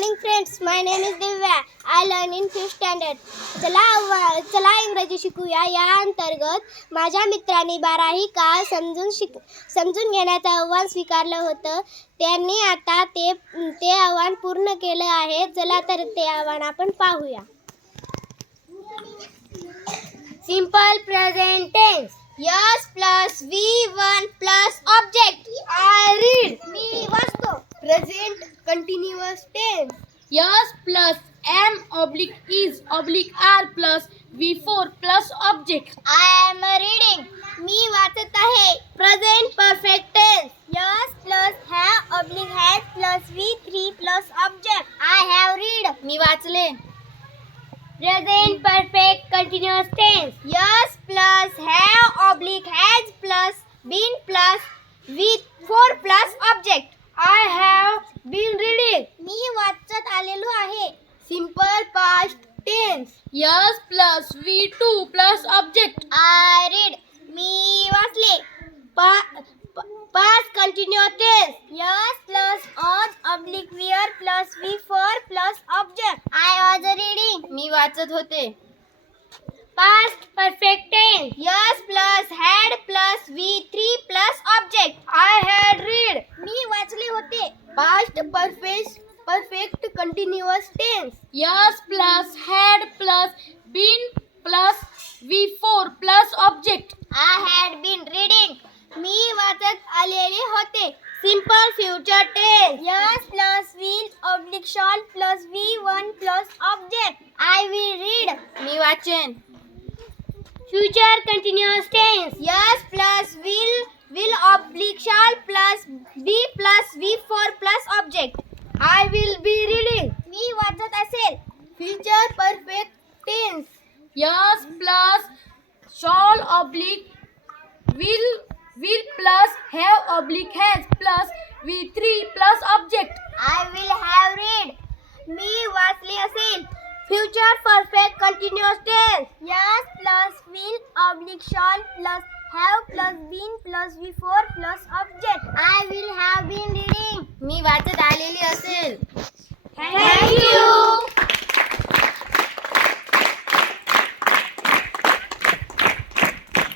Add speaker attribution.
Speaker 1: Morning friends my name is Divya I learn in fifth standard चला चला इंग्रजी शिकूया. या अंतर्गत माझ्या मित्रांनी बाराही काळ समजून शिक समजून घेण्याचं आव्हान स्वीकारलं होतं. त्यांनी आता ते ते आव्हान पूर्ण केलं आहे. चला तर ते आव्हान आपण पाहूया. Simple present tense S plus V one plus object continuous tense
Speaker 2: Yes plus am oblique is oblique r plus v4 plus object.
Speaker 1: I am reading मी वाचत आहे. Present perfect tense S plus have oblique has plus V three plus object I have read
Speaker 2: मी वाचले.
Speaker 1: Present perfect continuous tense S plus have oblique has plus been plus V four plus object I have been reading मी वाचत आलेलो आहे simple past tense
Speaker 2: yes plus v2 plus object.
Speaker 1: I read. Me wasle pa past continue होते yes plus ऑज oblique were plus V four plus object I was reading
Speaker 2: मी वाचत होते.
Speaker 1: Past perfect tense S plus had plus V three plus object I had read मी वाचले होते. Past perfect perfect continuous tense.
Speaker 2: Yes plus had plus been plus v4 plus object.
Speaker 1: I had been reading. मी वाचत आलेले होते. Simple future tense. Yes plus will oblique shall plus V1 plus object. I will read.
Speaker 2: Me वाचेन
Speaker 1: Future continuous tense. Yes plus will will oblique shall plus be plus v four plus object. I will be reading. मी वाचत असेल. Future perfect tense.
Speaker 2: Yes plus shall oblique will will plus have oblique has plus v3 plus object.
Speaker 1: I will have read. मी वाचले असेल. Future perfect continuous tense. Yes plus will oblique shall plus have plus been plus v four plus object. I will have been reading.
Speaker 2: मी वाचत आलेली असेल
Speaker 1: Thank you.